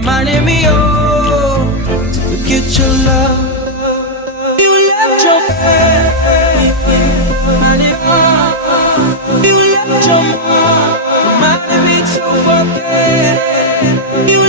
reminding me, oh, to forget your love. You left your man, reminding me, you left your mom, reminding me to forget. You